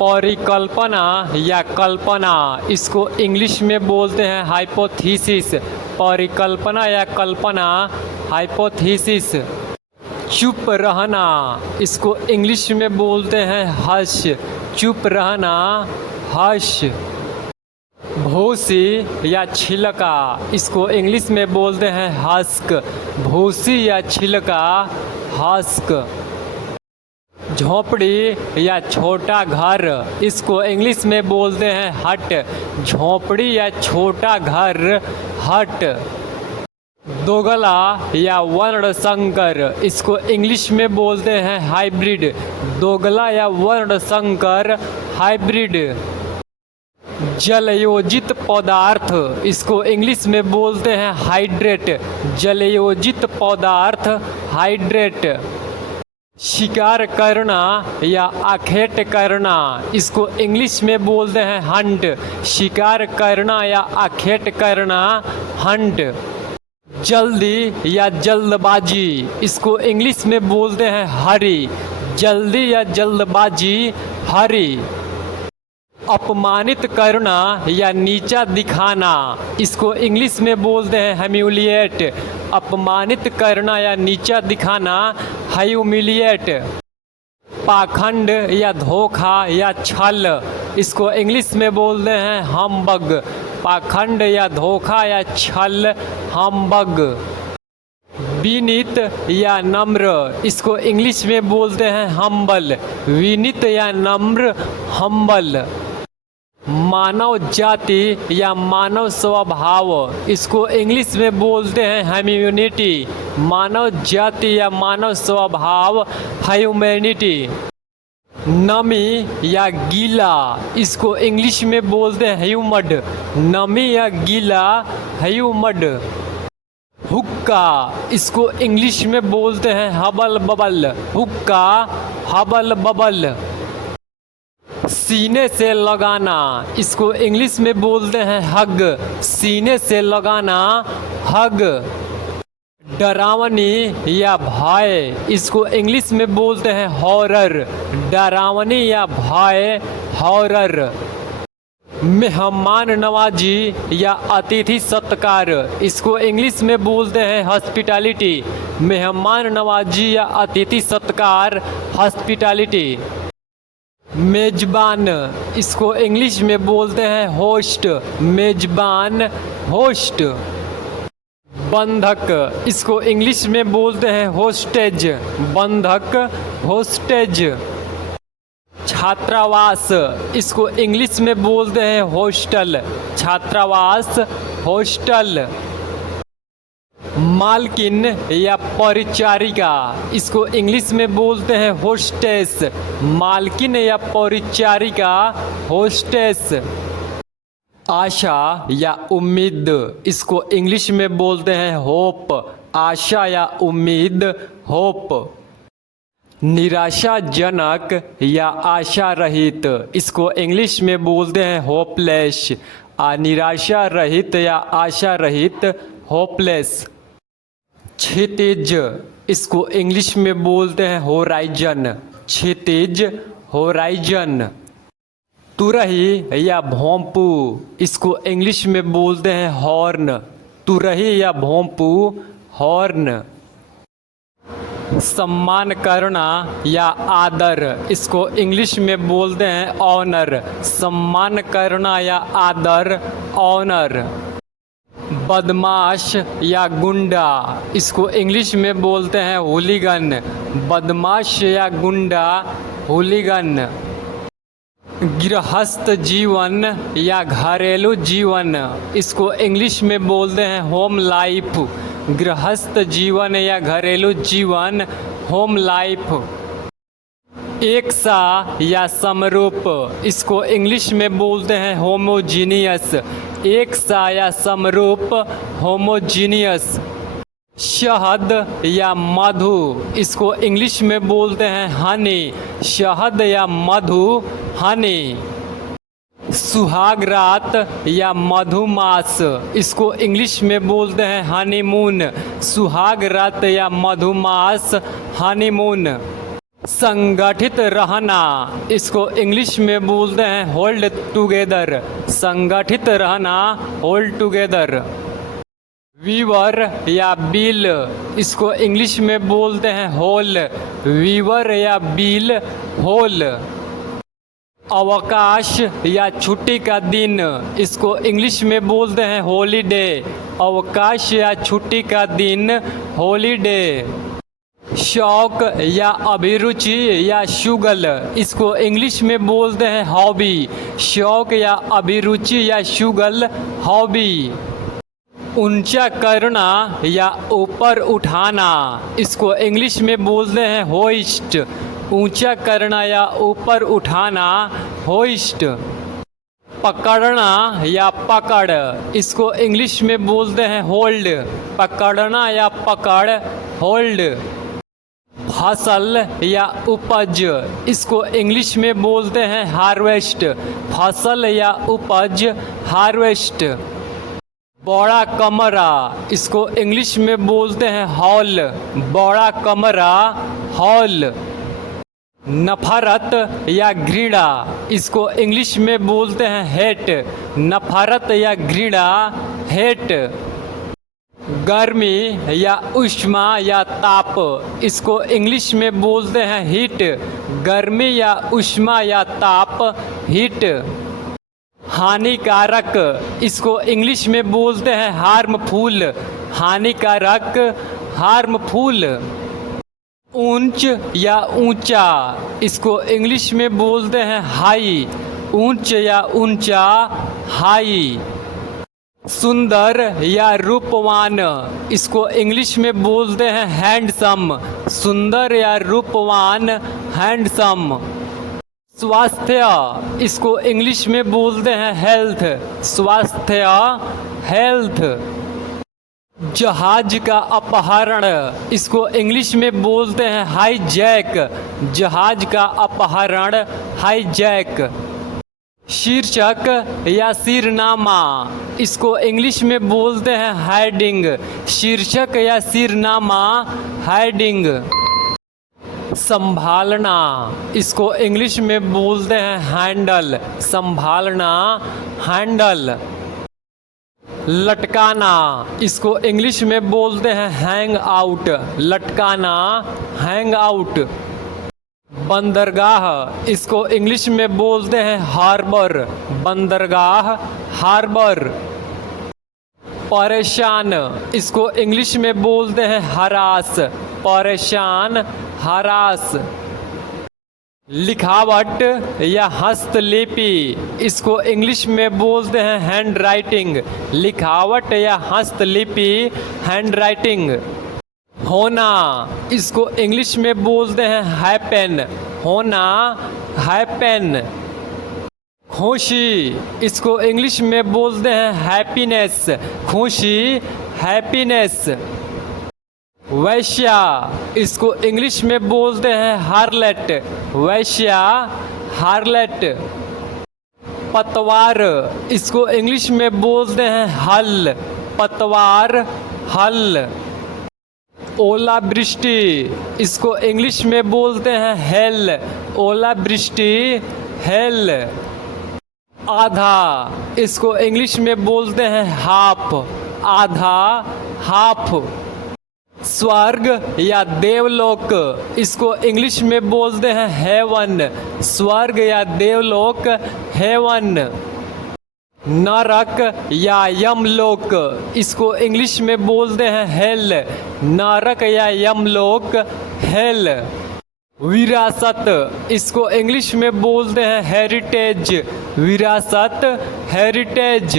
परिकल्पना या कल्पना, इसको इंग्लिश में बोलते हैं हाइपोथीसिस। परिकल्पना या कल्पना, हाइपोथीसिस। चुप रहना, इसको इंग्लिश में बोलते हैं हश। चुप रहना, हश। भूसी या छिलका, इसको इंग्लिश में बोलते हैं हस्क। भूसी या छिलका, हस्क। झोपड़ी या छोटा घर, इसको इंग्लिश में बोलते हैं हट। झोपड़ी या छोटा घर, हट। दोगला या वर्णसंकर, इसको इंग्लिश में बोलते हैं हाइब्रिड। दोगला या वर्णसंकर, हाइब्रिड। जलयोजित पदार्थ, इसको इंग्लिश में बोलते हैं हाइड्रेट। जलयोजित पदार्थ, हाइड्रेट। शिकार करना या आखेट करना, इसको इंग्लिश में बोलते हैं हंट। शिकार करना या आखेट करना, हंट। जल्दी या जल्दबाजी, इसको इंग्लिश में बोलते हैं हरी। जल्दी या जल्दबाजी, हरी। अपमानित करना या नीचा दिखाना, इसको इंग्लिश में बोलते हैं ह्यूमिलिएट। अपमानित करना या नीचा दिखाना, ह्यूमिलिएट। पाखंड या धोखा या छल, इसको इंग्लिश में बोलते हैं हम्बग। पाखंड या धोखा या छल, हम्बग। विनीत या नम्र, इसको इंग्लिश में बोलते हैं हम्बल। विनीत या नम्र, हम्बल। मानव जाति या मानव स्वभाव, इसको इंग्लिश में बोलते हैं ह्यूमैनिटी। मानव जाति या मानव स्वभाव, ह्यूमैनिटी। नमी या गीला, इसको इंग्लिश में बोलते हैं ह्यूमड। नमी या गीला, ह्यूमड। हुक्का, इसको इंग्लिश में बोलते हैं हबल बबल। हुक्का, हबल बबल। सीने से लगाना, इसको इंग्लिश में बोलते हैं हग। सीने से लगाना, हग। डरावनी या भय, इसको इंग्लिश में बोलते हैं हॉरर। डरावनी या भय, हॉरर। मेहमान नवाजी या अतिथि सत्कार, इसको इंग्लिश में बोलते हैं हॉस्पिटैलिटी। मेहमान नवाजी या अतिथि सत्कार, हॉस्पिटैलिटी। मेजबान, इसको इंग्लिश में बोलते हैं होस्ट। मेजबान, होस्ट। बंधक, इसको इंग्लिश में बोलते हैं होस्टेज। बंधक, होस्टेज। छात्रावास, इसको इंग्लिश में बोलते हैं हॉस्टल। छात्रावास, हॉस्टल। मालकिन या परिचारिका, इसको इंग्लिश में बोलते हैं होस्टेस। मालकिन या परिचारिका, होस्टेस। आशा या उम्मीद, इसको इंग्लिश में बोलते हैं होप। आशा या उम्मीद, होप। निराशाजनक या आशा रहित, इसको इंग्लिश में बोलते हैं होपलेस। निराशा रहित या आशा रहित, होपलेस। क्षितिज, इसको इंग्लिश में बोलते हैं होराइजन। क्षितिज, होराइजन। तुरही या भोंपू, इसको इंग्लिश में बोलते हैं हॉर्न। तुरही या भोंपू, हॉर्न। सम्मान करना या आदर, इसको इंग्लिश में बोलते हैं ऑनर। सम्मान करना या आदर, ऑनर। बदमाश या गुंडा, इसको इंग्लिश में बोलते हैं हुलीगन। बदमाश या गुंडा, हुलीगन। गृहस्थ जीवन या घरेलू जीवन, इसको इंग्लिश में बोलते हैं होम लाइफ। गृहस्थ जीवन या घरेलू जीवन, होम लाइफ। एक सा या समरूप, इसको इंग्लिश में बोलते हैं होमोजीनियस। एक सा या समरूप, होमोजीनियस। शहद या मधु, इसको इंग्लिश में बोलते हैं हनी। शहद या मधु, हनी। सुहाग रात या मधुमास, इसको इंग्लिश में बोलते हैं हनीमून। सुहाग रात या मधुमास, हनीमून। संगठित रहना, इसको इंग्लिश में बोलते हैं होल्ड टुगेदर। संगठित रहना, होल्ड टुगेदर। वीवर या बिल, इसको इंग्लिश में बोलते हैं होल। वीवर या बिल, होल। अवकाश या छुट्टी का दिन, इसको इंग्लिश में बोलते हैं हॉलीडे। अवकाश या छुट्टी का दिन, हॉलीडे। शौक या अभिरुचि या शुगल, इसको इंग्लिश में बोलते हैं हॉबी। शौक या अभिरुचि या शुगल, हॉबी। ऊंचा करना या ऊपर उठाना, इसको इंग्लिश में बोलते हैं होइस्ट। ऊंचा करना या ऊपर उठाना, होइस्ट। पकड़ना या पकड़, इसको इंग्लिश में बोलते हैं होल्ड। पकड़ना या पकड़, होल्ड। फसल या उपज, इसको इंग्लिश में बोलते हैं हार्वेस्ट। फसल या उपज, हार्वेस्ट। बड़ा कमरा, इसको इंग्लिश में बोलते हैं हॉल। बड़ा कमरा, हॉल। नफरत या घृणा, इसको इंग्लिश में बोलते हैं हेट। नफरत या घृणा, हेट। गर्मी या उष्मा या ताप, इसको इंग्लिश में बोलते हैं हीट। गर्मी या उष्मा या ताप, हीट। हानिकारक, इसको इंग्लिश में बोलते हैं हार्मफुल। हानिकारक, हार्मफुल। ऊंच या ऊंचा, इसको इंग्लिश में बोलते हैं हाई। ऊंच या ऊंचा, हाई। सुंदर या रूपवान, इसको इंग्लिश में बोलते हैं हैंडसम। सुंदर या रूपवान, हैंडसम। स्वास्थ्य, इसको इंग्लिश में बोलते हैं हेल्थ। स्वास्थ्य, हेल्थ। जहाज का अपहरण, इसको इंग्लिश में बोलते हैं हाईजैक। जहाज का अपहरण, हाईजैक। शीर्षक या सिरनामा, इसको इंग्लिश में बोलते हैं हेडिंग। शीर्षक या सिरनामा, हेडिंग। संभालना, इसको इंग्लिश में बोलते हैं हैंडल। संभालना, हैंडल। लटकाना, इसको इंग्लिश में बोलते हैं हैंग आउट। लटकाना, हैंग आउट। बंदरगाह, इसको इंग्लिश में बोलते हैं हार्बर। बंदरगाह, हार्बर। परेशान, इसको इंग्लिश में बोलते हैं हरास। परेशान, हरास। लिखावट या हस्तलिपि, इसको इंग्लिश में बोलते हैं हैंड राइटिंग। लिखावट या हस्तलिपि, हैंड राइटिंग। होना, इसको इंग्लिश में बोलते हैं हैपन। होना, हैपन। खुशी, इसको इंग्लिश में बोलते हैं हैप्पीनेस। खुशी, हैप्पीनेस। वैश्या, इसको इंग्लिश में बोलते हैं हार्लेट। वैश्या, हार्लेट। पतवार, इसको इंग्लिश में बोलते हैं हल। पतवार, हल। ओलावृष्टि, इसको इंग्लिश में बोलते हैं हेल। ओलावृष्टि, हेल। आधा, इसको इंग्लिश में बोलते हैं हाफ। आधा, हाफ। स्वर्ग या देवलोक, इसको इंग्लिश में बोलते हैं हेवन। स्वर्ग या देवलोक, हेवन। नरक या यमलोक, इसको इंग्लिश में बोलते हैं हेल। नरक या यमलोक, हेल। विरासत, इसको इंग्लिश में बोलते हैं हेरिटेज। विरासत, हेरिटेज।